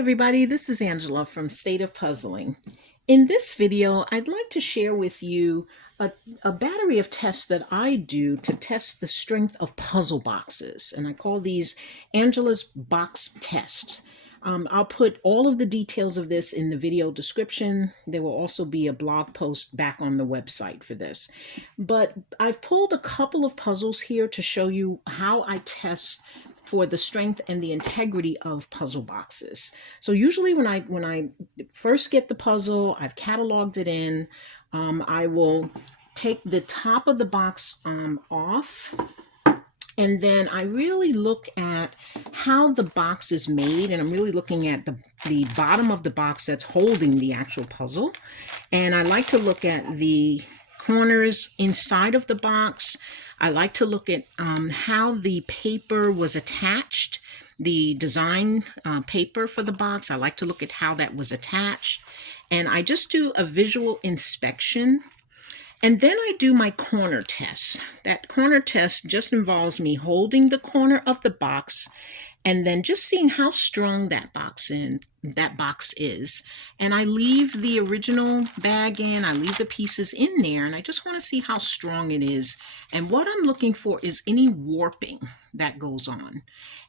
everybody, this is Angela from State of Puzzling. In this video, I'd like to share with you a battery of tests that I do to test the strength of puzzle boxes, and I call these Angela's box tests. I'll put all of the details of this in the video description. There will also be a blog post back on the website for this. But I've pulled a couple of puzzles here to show you how I test for the strength and the integrity of puzzle boxes. So usually when I first get the puzzle, I've cataloged it in, I will take the top of the box off, and then I really look at how the box is made, and I'm really looking at the bottom of the box that's holding the actual puzzle. And I like to look at the corners inside of the box. I like to look at how the paper was attached, the design paper for the box. I like to look at how that was attached. And I just do a visual inspection. And then I do my corner test. That corner test just involves me holding the corner of the box and then just seeing how strong that box is. And I leave the original bag in, I leave the pieces in there, and I just want to see how strong it is. And what I'm looking for is any warping that goes on.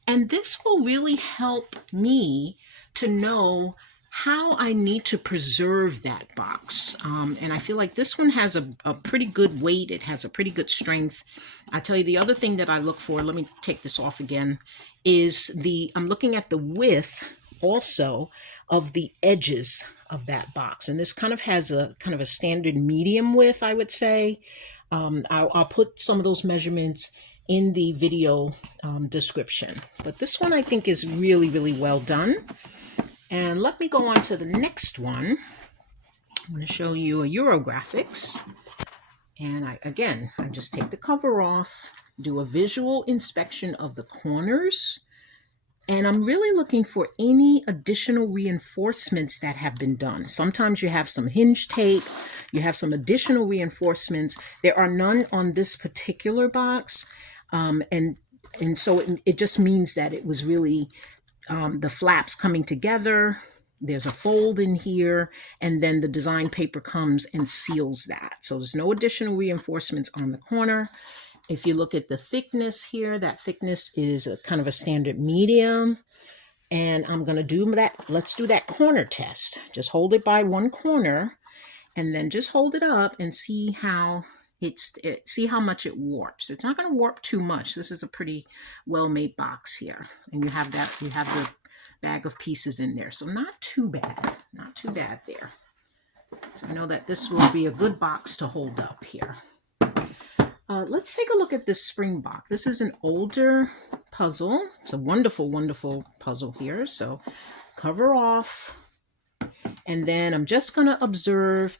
And this will really help me to know how I need to preserve that box. And I feel like this one has a pretty good weight. It has a pretty good strength. I tell you, the other thing that I look for, let me take this off again, is I'm looking at the width also of the edges of that box. And this kind of has a standard medium width, I would say. I'll put some of those measurements in the video description. But this one I think is really, really well done. And let me go on to the next one. I'm going to show you a Eurographics. And I just take the cover off, do a visual inspection of the corners. And I'm really looking for any additional reinforcements that have been done. Sometimes you have some hinge tape, you have some additional reinforcements. There are none on this particular box. And so it just means that it was really the flaps coming together. There's a fold in here, and then the design paper comes and seals that. So there's no additional reinforcements on the corner. If you look at the thickness here, that thickness is kind of a standard medium. And I'm going to do that. Let's do that corner test. Just hold it by one corner, and then just hold it up and see how see how much it warps. It's not going to warp too much. This is a pretty well-made box here, and you have the bag of pieces in there, so not too bad there. So I know that this will be a good box to hold up here. Let's take a look at this spring box. This is an older puzzle. It's a wonderful, wonderful puzzle here. So cover off, and then I'm just going to observe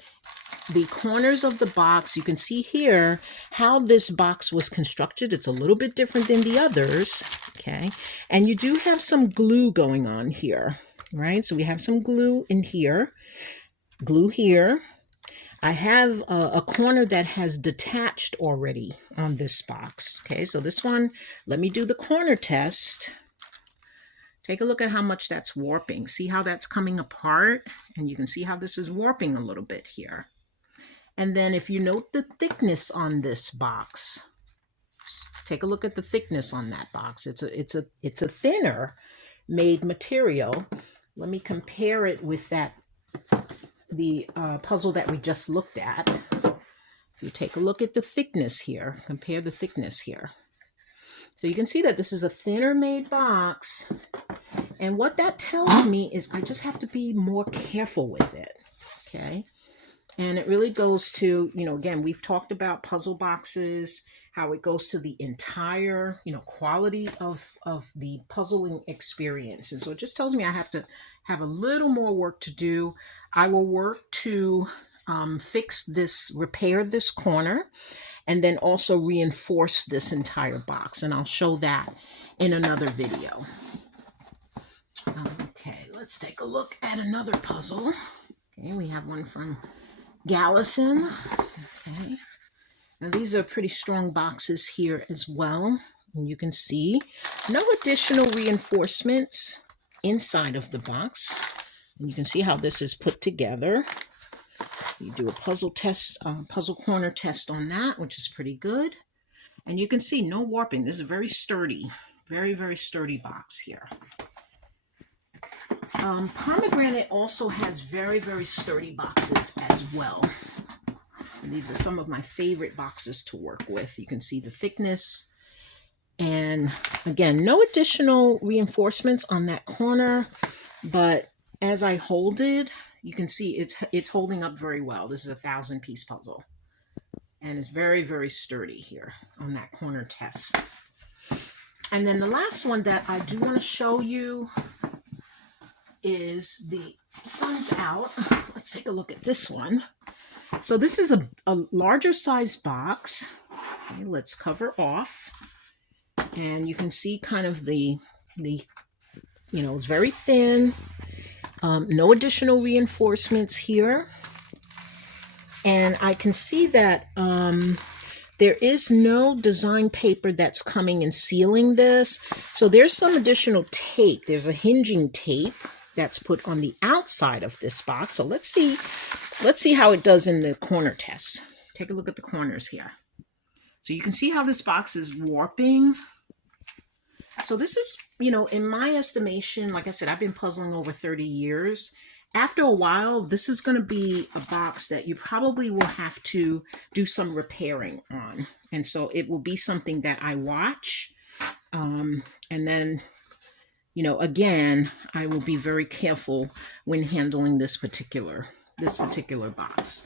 the corners of the box. You can see here how this box was constructed. It's a little bit different than the others, okay? And you do have some glue going on here, right? So we have some glue in here, glue here. I have a corner that has detached already on this box, okay? So this one, let me do the corner test. Take a look at how much that's warping. See how that's coming apart? And you can see how this is warping a little bit here. And then if you note the thickness on this box, take a look at the thickness on that box. It's a thinner made material. Let me compare it with the puzzle that we just looked at. If you take a look at the thickness here, compare the thickness here. So you can see that this is a thinner made box. And what that tells me is I just have to be more careful with it, okay? And it really goes to, again, we've talked about puzzle boxes, how it goes to the entire, quality of the puzzling experience. And so it just tells me I have to have a little more work to do. I will work to repair this corner, and then also reinforce this entire box. And I'll show that in another video. Okay, let's take a look at another puzzle. Okay, we have one from Gallison. Okay, now these are pretty strong boxes here as well. And you can see no additional reinforcements inside of the box. And you can see how this is put together. You do a puzzle test, puzzle corner test on that, which is pretty good. And you can see no warping. This is very sturdy, very, very sturdy box here. Pomegranate also has very, very sturdy boxes as well. And these are some of my favorite boxes to work with. You can see the thickness. And again, no additional reinforcements on that corner, but as I hold it, you can see it's holding up very well. This is a 1,000-piece puzzle. And it's very, very sturdy here on that corner test. And then the last one that I do want to show you is the sun's out. Let's take a look at this one. So this is a larger size box. Okay, let's cover off. And you can see kind of the it's very thin. No additional reinforcements here. And I can see that there is no design paper that's coming and sealing this. So there's some additional tape. There's a hinging tape that's put on the outside of this box. So let's see how it does in the corner test. Take a look at the corners here. So you can see how this box is warping. So this is, in my estimation, like I said, I've been puzzling over 30 years. After a while, this is going to be a box that you probably will have to do some repairing on. And so it will be something that I watch. And then, again, I will be very careful when handling this particular box.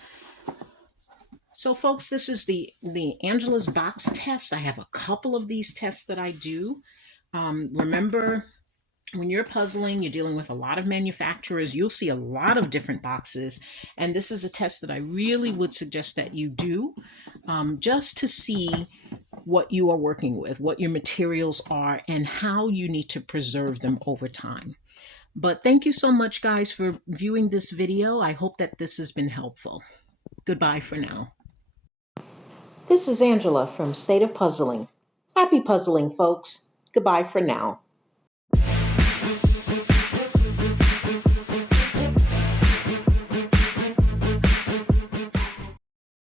So folks, this is the Angela's box test. I have a couple of these tests that I do. Remember, when you're puzzling, you're dealing with a lot of manufacturers. You'll see a lot of different boxes. And this is a test that I really would suggest that you do just to see what you are working with, what your materials are, and how you need to preserve them over time. But thank you so much, guys, for viewing this video. I hope that this has been helpful. Goodbye for now. This is Angela from State of Puzzling. Happy puzzling, folks. Goodbye for now.